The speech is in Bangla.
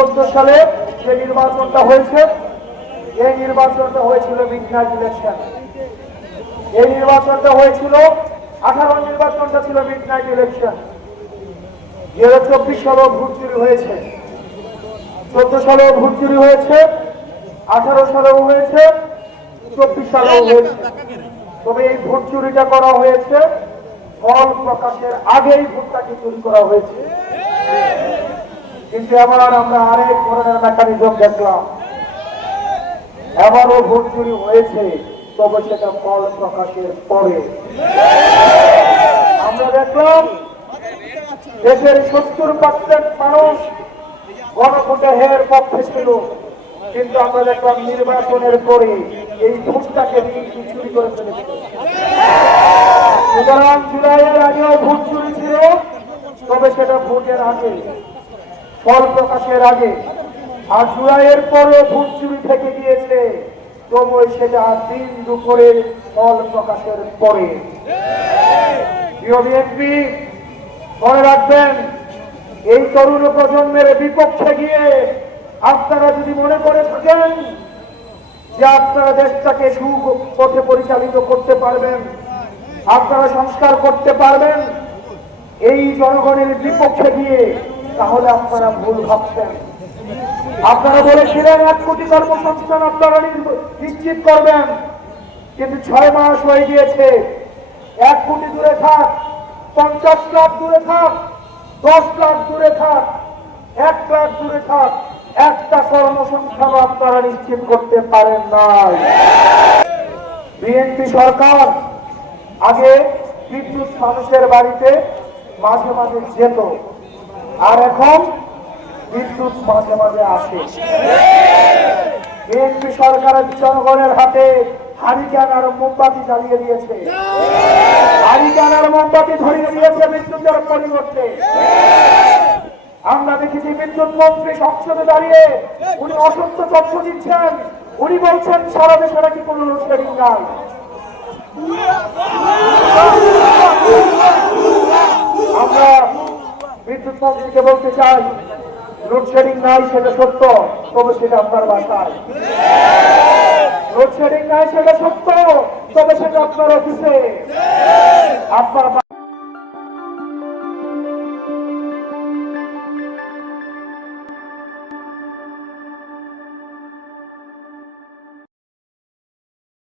2014 সালে যে নির্বাচনটা হয়েছে, এই নির্বাচনটা হয়েছিল মিডনাইট ইলেকশন। এই নির্বাচনটা হয়েছিল 18 নির্বাচনটা ছিল মিডনাইট ইলেকশন। 2024 সালেও ভোট চুরি হয়েছে, 14 সালেও ভোট চুরি হয়েছে, 18 সালেও হয়েছে, 24 সালেও হয়েছে। তবে এই ভোট চুরিটা করা হয়েছে ফল প্রকাশের আগেই ভোটটাকে চুরি করা হয়েছে। কিন্তু এবার আমরা আরেক ধরনের মেকানিজম দেখলাম, এবারও ভোট চুরি হয়েছে, তবে সেটা ফল প্রকাশের পরে। আমরা দেখলাম দেশের 70% মানুষ গণভোটের পক্ষে ছিল, কিন্তু আমরা দেখলাম নির্বাচনের পরে এই ভোটটাকে চুরি করে ফেলেছে। সুতরাং জুলাইয়ের আগেও ভোট চুরি ছিল, তবে সেটা ভোটের আগে, ফল প্রকাশের আগে। আর জুলাইয়ের পরে ভোট চুরি থেকে গিয়েছে, তবু সেটা দিন দুপুরে ফল প্রকাশের পরে। প্রিয় বিএনপি, মনে রাখবেন, এই তরুণ প্রজন্মের বিপক্ষে গিয়ে আপনারা যদি মনে করে থাকেন যে আপনারা দেশটাকে সুপথে পরিচালিত করতে পারবেন, আপনারা সংস্কার করতে পারবেন এই জনগণের বিপক্ষে গিয়ে, তাহলে আপনারা ভুল ভাবছেন। আপনারা বলেছিলেন 1 কোটি কর্মসংস্থান আপনারা নিশ্চিত করবেন, কিন্তু 6 মাস হয়ে গিয়েছে। 1 কোটি দূরে থাক, 50 লাখ দূরে থাক, 10 লাখ দূরে থাক, 1 লাখ দূরে থাক, একটা কর্মসংস্থান আপনারা নিশ্চিত করতে পারেন নাই। বিএনপি সরকার আগে বিদ্যুৎ মানুষের বাড়িতে মাঝে মাঝে যেত, আর এখন বিদ্যুৎ মাঝে মাঝে আসে। বিএনপি সরকারের জনগণের হাতে হারিকেন আর মোমবাতি জ্বালিয়ে দিয়েছে, হারিকেন আর মোমবাতি ধরিয়ে দিয়েছে বিদ্যুতের পরিবর্তে। আমরা দেখেছি বিদ্যুৎ মন্ত্রী সংসদে দাঁড়িয়ে উনি অসত্য তথ্য দিচ্ছেন। উনি বলছেন সারা দেশে নাকি কোনো লোডশেডিং নাই। আমরা বিদ্যুৎ মন্ত্রীকে বলতে চাই, লোডশেডিং নাই সেটা সত্য, তবে সেটা আপনার বাসায়। লোডশেডিং নাই সেটা সত্য, তবে সেটা আপনার অফিসে, আপনার